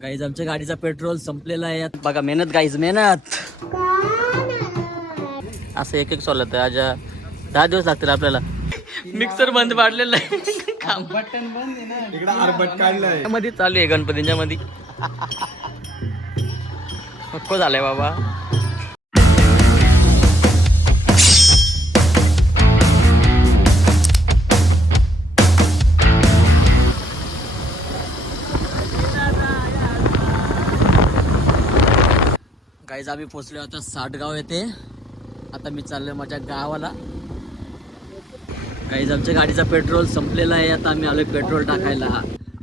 Guys आमच्या गाडीचा petrol संपलेला आहे. बघा मेहनत गाईज मेहनत. असं एक सोलत आज 10 दिवस लागतील आपल्याला. मिक्सर बंद पाडलेलं आहे. बटन बंद आहे ना, इकडे आरबट काढलाय मध्ये चालू आहे गणपतींच्या मध्ये. नको झालंय बाबा. गाईज आम्ही पोचलो आता साठगाव येथे. आता मी चाललोय माझ्या गावाला. गाईज आमच्या गाडीचा पेट्रोल संपलेला आहे. आता आम्ही आलोय पेट्रोल टाकायला.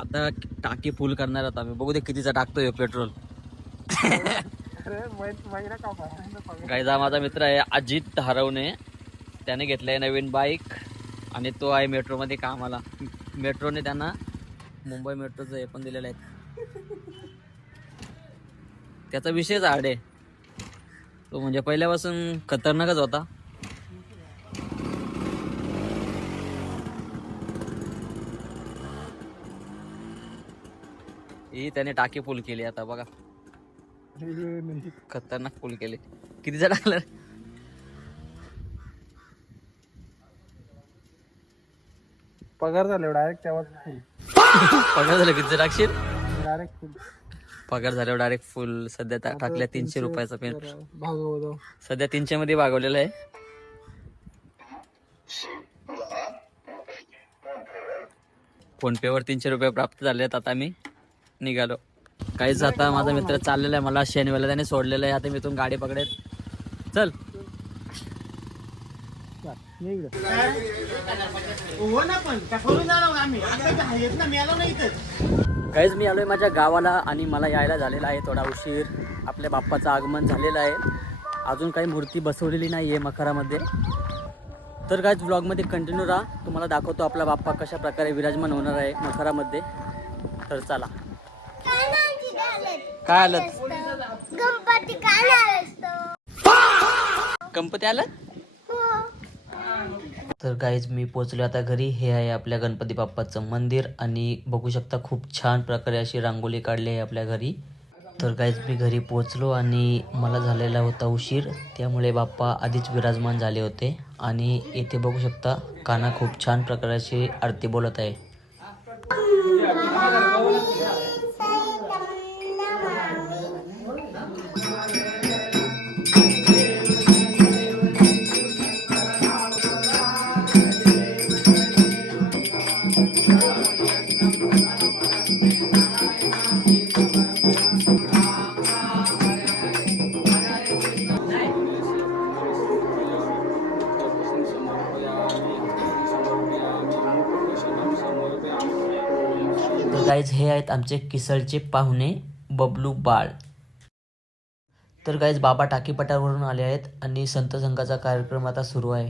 आता टाकी फुल करणार आहोत आम्ही. बघू दे कितीचा टाकतोय पेट्रोल. गाईज हा माझा मित्र आहे अजित हरवणे. त्याने घेतलाय नवीन बाईक आणि तो आहे मेट्रोमध्ये कामाला. मेट्रोने त्यांना मुंबई मेट्रोचं हे पण दिलेलं आहे. त्याचा विषयच हार्ड आहे. तो म्हणजे पहिल्यापासून खतरनाकच होता. ही त्याने टाकी फुल केली. आता बघा खतरनाक फुल केली. कितीचा टाकलं? पगार झाले डायरेक्ट तेव्हा पगार झालं कितीचं टाकशील? डायरेक्ट फुल पगार झाल्यावर डायरेक्ट फुल. सध्या टाकल्या 300 रुपयाचा पेन. भागवतो सध्या 300 मध्ये भागवलेलं आहे. फोन पे वर 300 रुपये प्राप्त झाले आहेत. आता मी निघालो. काहीच आता माझा मित्र चाललेला आहे. मला शनिवारला त्याने सोडलेलं आहे. आता मी इथून गाडी पकडेल. चल काहीच मी आलोय माझ्या गावाला आणि मला यायला झालेला आहे थोडा उशीर. आपल्या बाप्पाचं आगमन झालेलं आहे. अजून काही मूर्ती बसवलेली नाही आहे मखरामध्ये. तर काहीच ब्लॉगमध्ये कंटिन्यू राहा. तुम्हाला दाखवतो आपला बाप्पा कशा प्रकारे विराजमान होणार आहे मखरामध्ये. तर चला. काय आलं? गणपती आलं. तर गाईज मी पोचलो आता घरी. हे आहे आपल्या गणपती बाप्पाचं मंदिर आणि बघू शकता खूप छान प्रकारे अशी रांगोळी काढली आहे आपल्या घरी. तर गाईज मी घरी पोचलो आणि मला झालेला होता उशीर. त्यामुळे बाप्पा आधीच विराजमान झाले होते आणि इथे बघू शकता कान्हा खूप छान प्रकारे अशी आरती बोलत आहे. गाईज हे आहेत आमचे किसळचे पाहुणे बबलू बाळ. तर गाईज बाबा टाकीपटावरून आले आहेत आणि संत संघाचा कार्यक्रम आता सुरू आहे.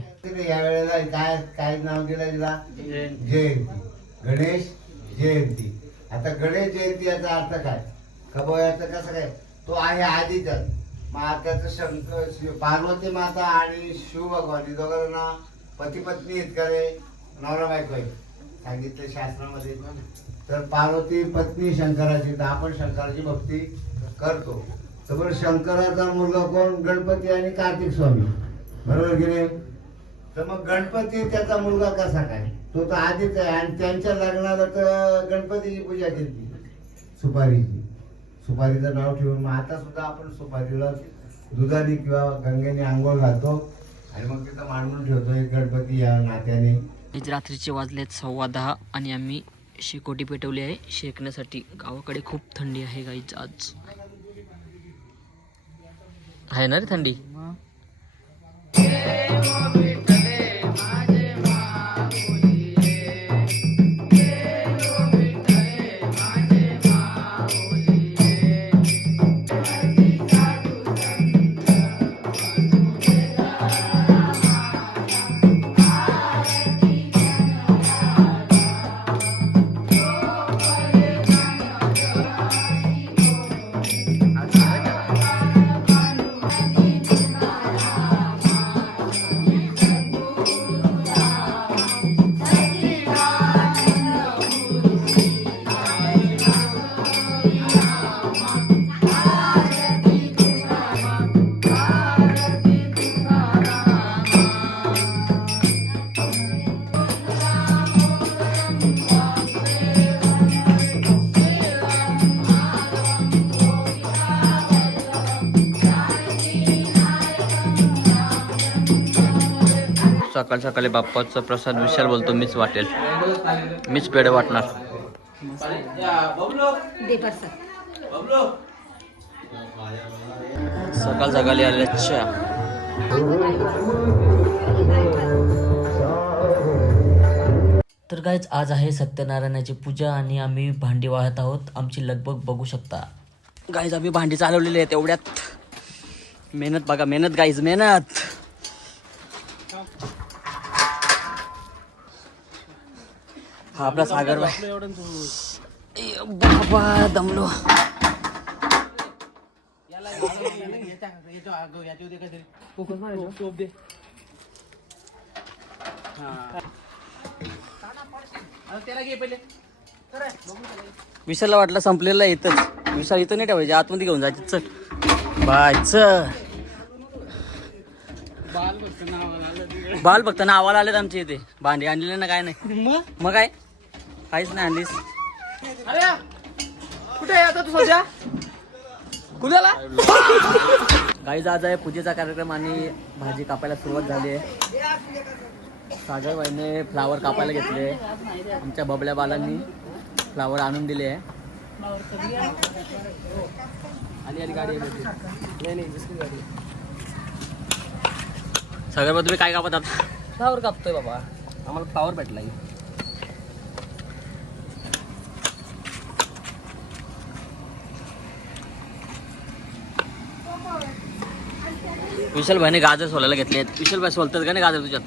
या वेळेला काय काय नाव दिलं तिला? जयंती. गणेश जयंती. आता गणेश जयंती याचा अर्थ काय? कबोयाचं कसं काय? तो आहे आधीचाच. मग त्याचं शंकर पार्वती माता आणि शिव भगवान दोघांना पती पत्नी इतकरे नवरा बायको आहे सांगितलं शास्त्रामध्ये. तर पार्वती पत्नी शंकराची. तर आपण शंकराची भक्ती करतो. तर बरं शंकराचा मुलगा कोण? गणपती आणि कार्तिक स्वामी. बरोबर की नाही? तर मग गणपती त्याचा मुलगा कसा काय? तो तर आधीच आहे. आणि त्यांच्या लग्नाला तर गणपतीची पूजा केली सुपारीची. सुपारीचं नाव ठेवून मग आता सुद्धा आपण सुपारीला दुधाने किंवा गंगेने आंघोळ घालतो आणि मग तिथं मांडून ठेवतो एक गणपती या नात्याने. रात्रीचे वाजलेत 10:15 आणि आम्ही शेकोटी पेटवली आहे शेकण्यासाठी. गावाकडे खूप थंडी आहे गाईज आज. आहे ना रे थंडी? सकाळ सकाळी बाप्पाचा प्रसाद विशाल बोलतो मीच वाटेल, मीच पेढे वाटणार. सकाळ सकाळी आल्या चहा. तर गाईज आज आहे सत्यनारायणाची पूजा आणि आम्ही भांडी वाहत आहोत. आमची लगबग बघू शकता गाईज. आम्ही भांडी चालवलेली आहेत एवढ्यात. मेहनत बघा, मेहनत गाईज, मेहनत. हा आपला सागर बाबा दमलो. विशालला वाटलं संपलेलं आहे इथंच. विशाल इथं नाही ठेवायचे, आतमध्ये घेऊन जायचे. चल बाय चल. बाल फक्त नावाला आलेत आमच्या इथे. भांडी आणलेले ना काय नाही. मग काय काहीच नाही आणलीस. कुठे आता तू सध्या कुणाला गाईज आज आहे पूजेचा कार्यक्रम आणि भाजी कापायला सुरुवात झाली आहे. सागर बाईने फ्लावर कापायला घेतले. आमच्या बबल्या बालांनी फ्लावर आणून दिले आहे. आणि गाडी सागर बाई तुम्ही काय कापत आहात? फ्लावर कापतोय बाबा, आम्हाला फ्लावर भेटलाय. विशाल भाईने गाजर सोलायला घेतले आहेत. विशाल भाई सोलतात का नाही गाजर तुझ्यात?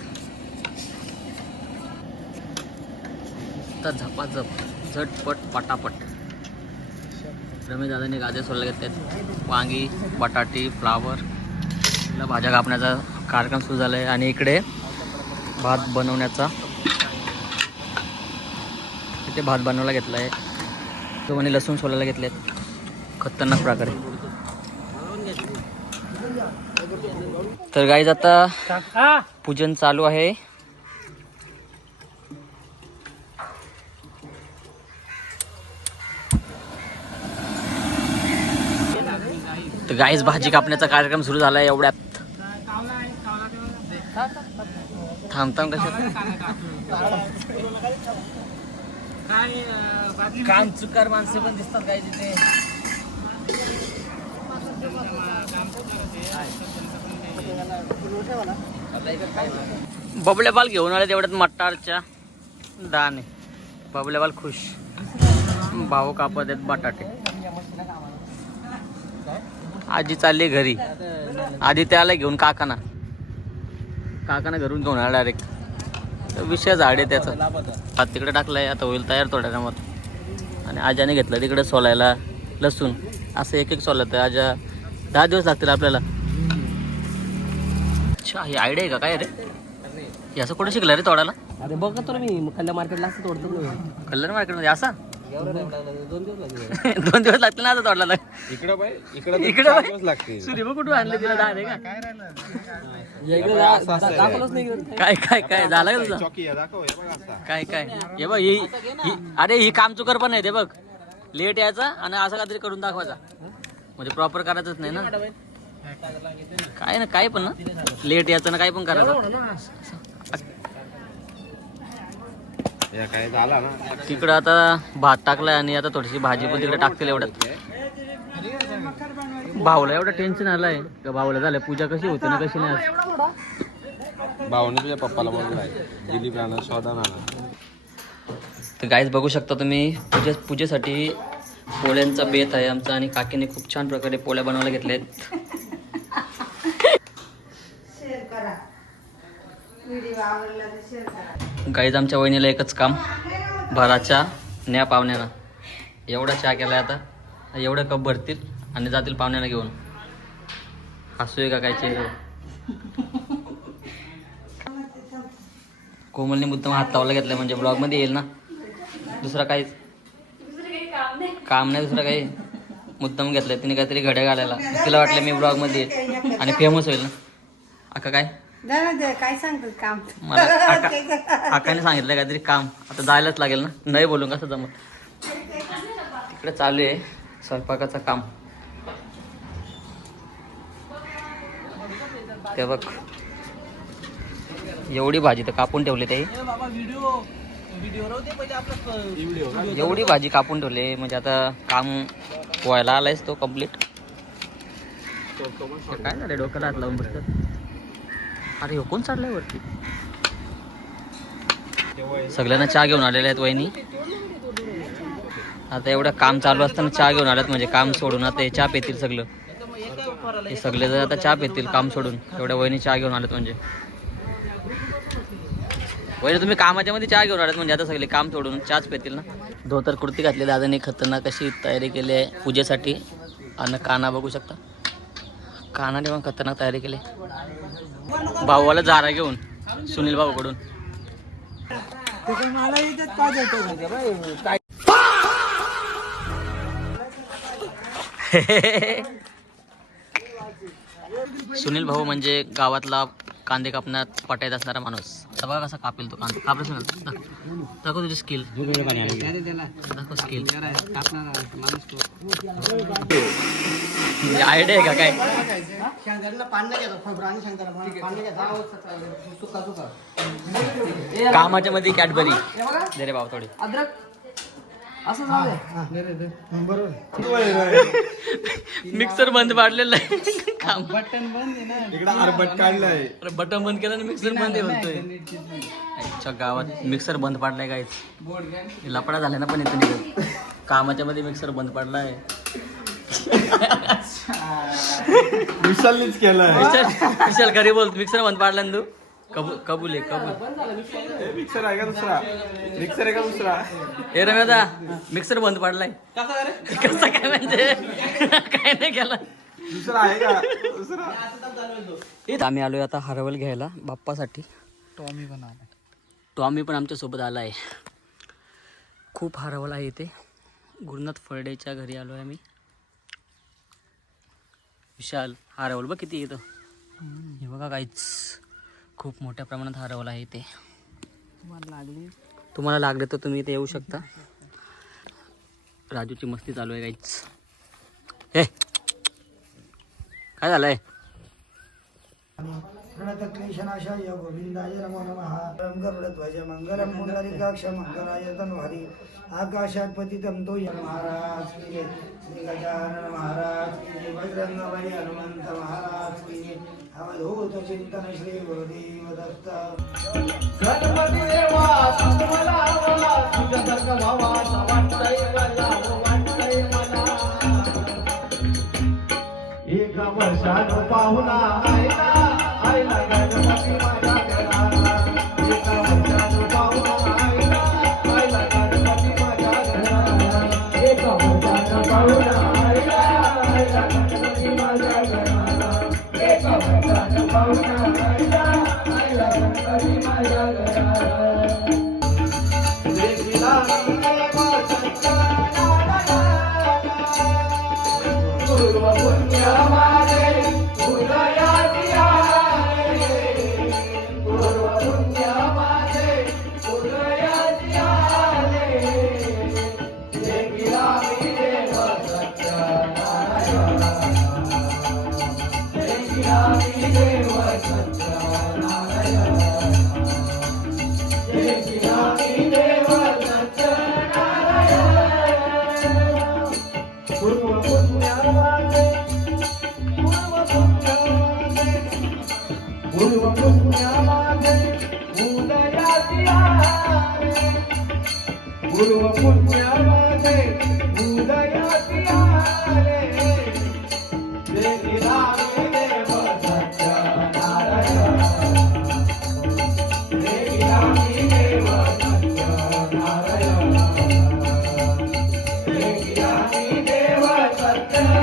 तर झपाझप झटपट पटापट. रमेश दादाने गाजर सोलायला घेतले आहेत. वांगी, बटाटी, फ्लावर या भाज्या कापण्याचा कार्यक्रम सुरू झाला आहे. आणि इकडे भात बनवण्याचा, इथे भात बनवायला घेतला आहे. दोघांनी लसूण सोलायला घेतले आहेत खतरनाक प्रकारे. तर गाईज आता पूजन चालू आहे. तर गाईज भाजी कापण्याचा कार्यक्रम सुरू झाला आहे एवढ्यात. थांबताम कशात काम चुकार माणसं पण दिसतात गाईज इथे. बबल्याबाल घेऊन आले तेवढ्यात मटारच्या दाणे. बबल्याबाल खुश. भाऊ कापत आहेत बटाटे. आजी चालली घरी. आधी त्याला घेऊन काकाना घरून घेऊन आला डायरेक्ट. विषय झाड आहे त्याचा. भात तिकडे टाकलाय, आता होईल तयार थोड्या टायमात. आणि आजाने घेतलं तिकडे सोलायला लसूण. असं एक एक सोलत आहे. आजा 10 दिवस लागतील आपल्याला. अच्छा ही आयडिया आहे का काय रे? हे असं कुठे शिकलं रे तोडायला? अरे बघ तर मी कल्ल्या मार्केटला असं तोडतो. कल्याण मार्केटमध्ये असा 2 दिवस लागतील ना आता तोडला. इकडे लागते. सूर्य बघ कुठून आणले तिला दाणे का? दाखवलंच नाही. काय काय काय झालं का तुझं? काय काय हे बघ अरे ही काम चुकर पण नाही ते बघ. लेट यायचा आणि असं काहीतरी करून दाखवायचा. म्हणजे प्रॉपर करायचंच नाही ना. काय ना काय पण ना लेट यायचं ना काय पण करायचं. काय झाला ना तिकडं आता भात टाकलाय आणि आता थोडीशी भाजी पण तिकडे टाकतील एवढ्यात. भाऊला एवढं टेन्शन आलंय का भाऊला झालं पूजा कशी होती ना कशी नाही. भाऊने तुझ्या पप्पाला बोललाय दिलीप आणा शोधा ना. तर गाईज बघू शकता तुम्ही पूजेसाठी पोळ्यांचा बेत आहे आमचा. आणि काकीने खूप छान प्रकारे पोळ्या बनवायला घेतल्या आहेत. गाईज आमच्या वहिनीला एकच काम, भराच्या न्या पाहुण्यानं. एवढा चहा केलाय आता. एवढं कप भरतील आणि जातील पाहुण्यानं घेऊन. हसू आहे का काय चेहरा? कोमलने मुद्दाम हात लावायला घेतलाय म्हणजे ब्लॉग मध्ये येईल ना. दुसरा काहीच काम नाही. दुसरं काही मुद्दाम घेतलंय तिने काहीतरी घड्या घालायला. तिला वाटलं मी ब्लॉग मध्ये येईल आणि फेमस होईल ना. अक्का काय काय सांगतो काम मला अक्काने सांगितलं काहीतरी काम. आता जायलाच लागेल ना. नाही बोलून कसं जमत. तिकडे चालू आहे स्वयंपाकाचं काम. ते बघ एवढी भाजी तर कापून ठेवली ते. एवढी भाजी कापून ठेवली म्हणजे आता काम व्हायला आलायच तो कम्प्लीट. काय झालं डोक्याला हात लावून बसतात. अरे हो कोण चाललंय वरती. सगळ्यांना चहा घेऊन आलेले आहेत वहिनी. आता एवढं काम चालू असताना चहा घेऊन आल्यात म्हणजे काम सोडून आता हे चहा पेतील सगळं. हे सगळे जर आता चहा पेतील काम सोडून. एवढ्या वहिनी चहा घेऊन आल्यात म्हणजे. वहिनी तुम्ही कामाच्या मध्ये चहा घेऊन आल्यात म्हणजे आता सगळे काम सोडून चहाच पेतील ना. धोतर कुर्ती घातली दादाने. खतरनाक अशी तयारी केली आहे पूजेसाठी. आणि काना बघू शकता. कानाने पण खतरनाक तयारी केली. भाऊवाला झारा घेऊन सुनील भाऊकडून. सुनील भाऊ म्हणजे गावातला कांदे कापण्यात पटायत असणारा माणूस. आता बघा कसा कापेल तो कांदा. कापलं दाखव तुझी स्किल. दाखव स्किल. आयडिया आहे का काय. कामाच्या मध्ये कॅडबरी दे रे भाऊ थोडी. मिक्सर बंद पाडलेलं आहे. बटन बंद आहे. बटन बंद केलं आणि मिक्सर बंद आहे म्हणतोय. अच्छा गावात मिक्सर बंद पाडलाय काय. लपडा झाला ना पण इथं निघत. कामाच्या मध्ये मिक्सर बंद पडलाय. विशालनीच केलं. विशाल घरी बोल. मिक्सर बंद पाडला ना तू. कबूल आहे कबूल. मिक्सर आहे का दुसरा. मिक्सर आहे का दुसरा. हे रम्या मिक्सर बंद पाडलाय. कसं काय म्हणजे काय नाही केलं. दुसरा आहे का दुसरा. आम्ही आलोय आता हरवल घ्यायला बाप्पासाठी. टॉमी पण आमच्या सोबत आला आहे. खूप हरवल आहे इथे. गुरुनाथ फळडेच्या घरी आलो आहे आम्ही. विशाल हरवल बघ किती येतं. हे बघा काहीच खूप मोठ्या प्रमाणात हरवलं आहे इथे. तुम्हाला लागले तर तुम्ही इथे येऊ शकता. राजूची मस्ती चालू आहे काहीच. हे काय झालंय. प्रणतक्लेशनाशाय गोविंदाय नमो नमः. गरुडध्वज मंगलम पुंडरीकाक्ष मंगलाय तनोहरि. आकाशात पतितं तो महाराज की जय. श्री गजानन महाराज की जय. बजरंगबली हनुमंत महाराज की जय. अवधूत चिंतन श्री गुरुदेव दत्त. गणपती देवा तुझला मला तुझ्या सारखा भावा वाटतंय मला वाटतंय मला. एक वर्षानं पाहुणा आयला आयला गणपती माझ्या घराला. एक वर्षानं पाहुणा आयला आयला गणपती माझ्या घराला. एक वर्षानं पाहुणा आयला आयला गणपती माझ्या घराला. एक वर्षानं पाहुणा आयला आयला गणपती माझ्या घराला. देवीला देवा सत्यानारायण. पूर्व पुण्य माझे उदयासी आले. पूर्व पुण्य माझे उदयासी आले. देवीला देव सत्यानारायण. देवीला देव सत्यानारायण. देवीला देव सत्यानारायण. पूर्व पुण्य माझे पूर्व पुण्य माझे उदयासी आले. पूर्व पुण्य माझे उदयासी आले. देवीला देव सत्यानारायण. देवीला देव सत्यानारायण. देवीला देव सत्यानारायण.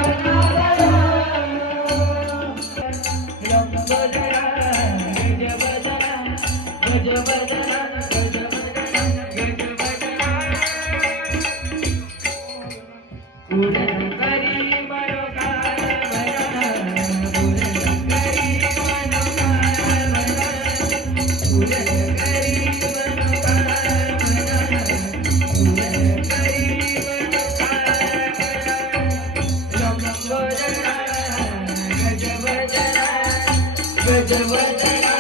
गजवदना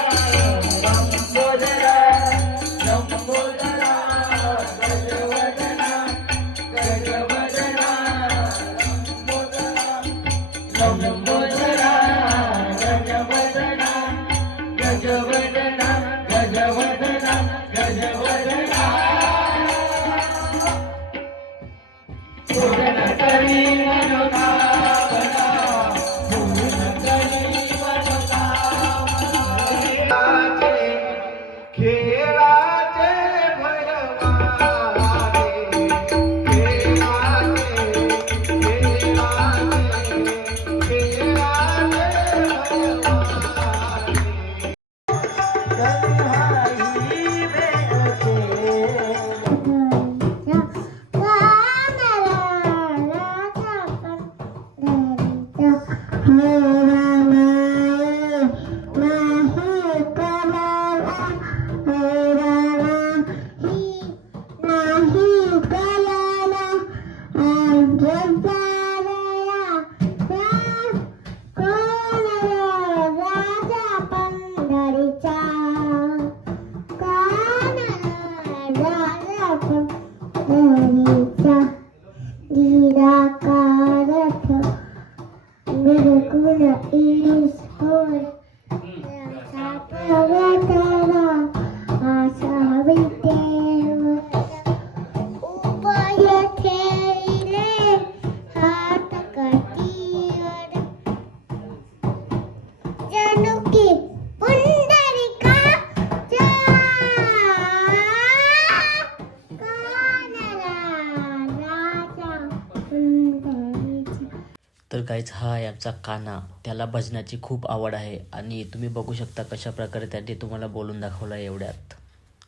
तर गाईज हा आहे आमचा काना. त्याला भजनाची खूप आवड आहे आणि तुम्ही बघू शकता कशा प्रकारे त्याने तुम्हाला बोलून दाखवलं आहे. एवढ्यात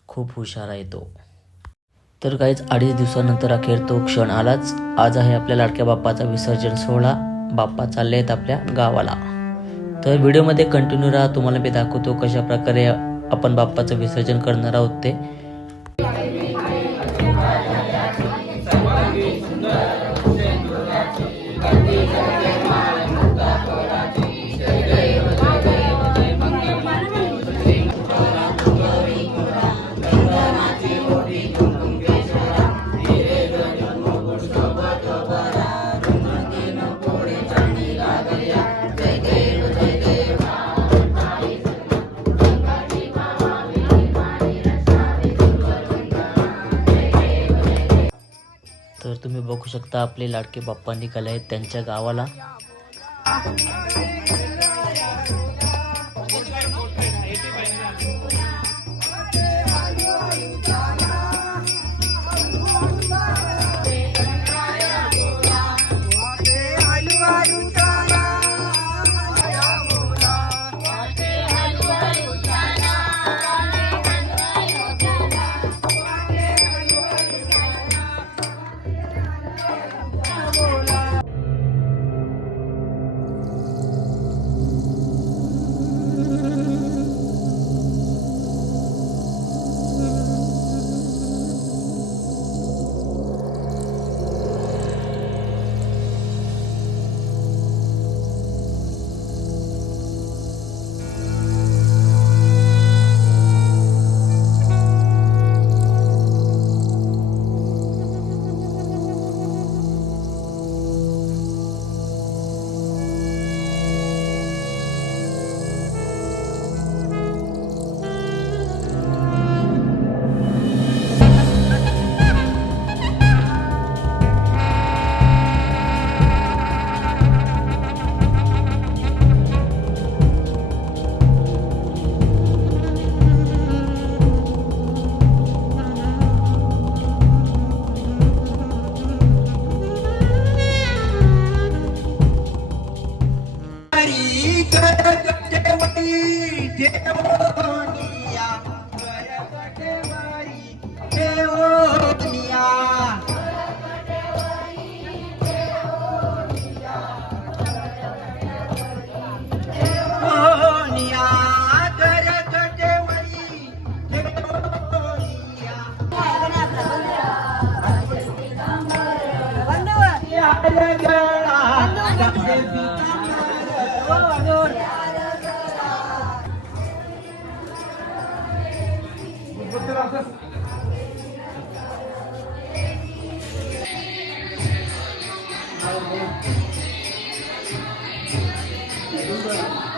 खूप हुशार आहे तो. तर गाईज 2.5 दिवसानंतर अखेर तो क्षण आलाच. आज आहे आपल्या लाडक्या बाप्पाचा विसर्जन सोहळा. बाप्पा चालले आहेत आपल्या गावाला. तर व्हिडिओमध्ये कंटिन्यू राहा. तुम्हाला मी दाखवतो कशा प्रकारे आपण बाप्पाचं विसर्जन करणार आहोत ते. तर तुम्ही बघू शकता आपले लाडके बाप्पा निघाले आहेत त्यांच्या गावाला.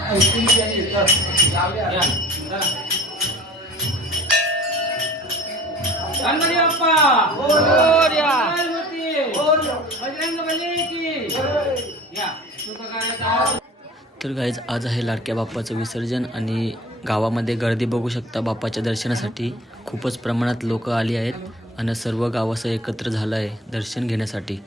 गणपती बाप्पा मोरया. बजरंग बली की या. तर गाईज आज आहे लाडक्या बाप्पाचं विसर्जन आणि गावामध्ये गर्दी बघू शकता बाप्पाच्या दर्शनासाठी. खूपच प्रमाणात लोक आली आहेत आणि सर्व गाव असं एकत्र झालं आहे दर्शन घेण्यासाठी.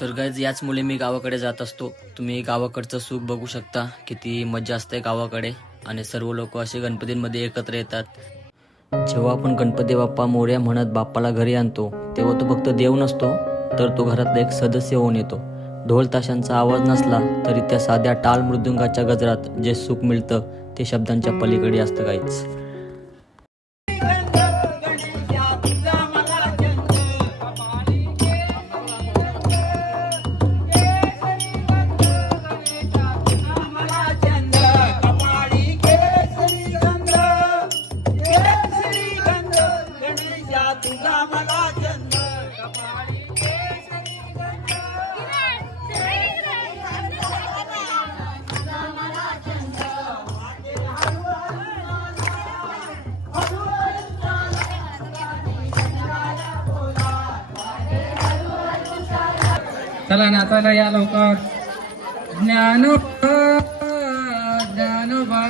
तर गाईज याचमुळे मी गावाकडे जात असतो. तुम्ही गावाकडचं सुख बघू शकता, किती मजा असते गावाकडे आणि सर्व लोक असे गणपतींमध्ये एकत्र येतात. जेव्हा आपण गणपती बाप्पा मोरया म्हणत बाप्पाला घरी आणतो तेव्हा तो फक्त देव नसतो, तर तो घरातला एक सदस्य होऊन येतो. ढोल ताशांचा आवाज नसला तरी त्या साध्या टाळ मृदुंगाच्या गजरात जे सुख मिळतं ते शब्दांच्या पलीकडे असतं गाईज. चला नाचायला या लवकर. ज्ञानोबा ज्ञानोबा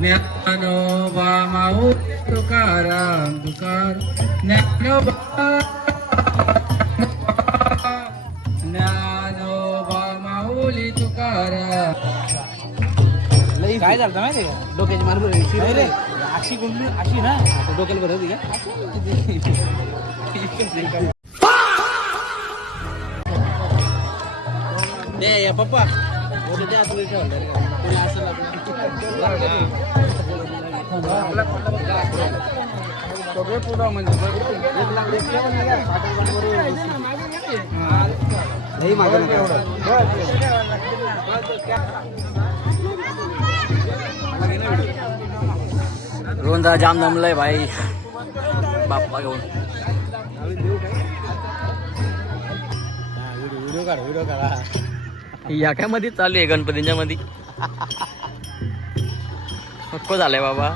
ज्ञानोबा माऊ तुकाराम तुकार. ज्ञानोबा ज्ञानोबा माऊली तुकाराम. काय झालं माहिती का, डोक्याची मार रे अशी गुंडली अशी ना डोक्याला भरत का पप्पा सगळे पुढं म्हणजे रोंदा जाम जमलंय भाई बाप्पा घेऊन. व्हिडिओ काढा या काय मध्ये चालू आहे गणपतींच्या मध्ये. नको झालंय बाबा.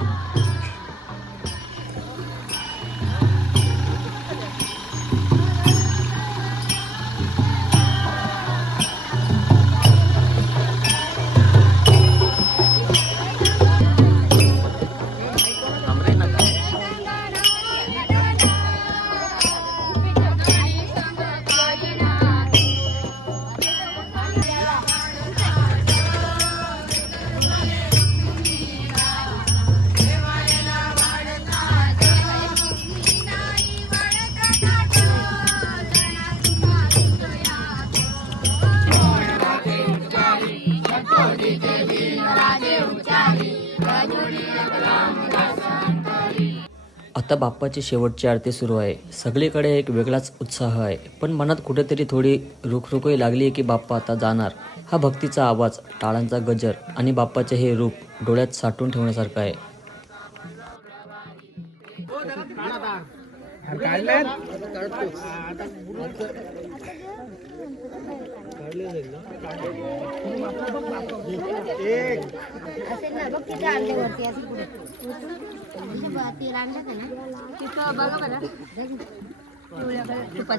आता बाप्पाची शेवटची आरती सुरू आहे. सगळीकडे एक वेगळाच उत्साह आहे, पण मनात कुठेतरी थोडी रुखरुखही लागली की बाप्पा आता जाणार. हा भक्तीचा आवाज, टाळांचा गजर आणि बाप्पाचे हे रूप डोळ्यात साठवून ठेवण्यासारखं आहे. असेल ना बघ तिथे आणल्यावरती असं पुढे तेल आणलं का ना तिथं बघा बरं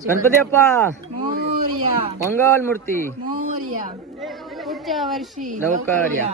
गणपती बाप्पा मोरया मंगल मूर्ती मोरया पुढच्या वर्षी लवकर या.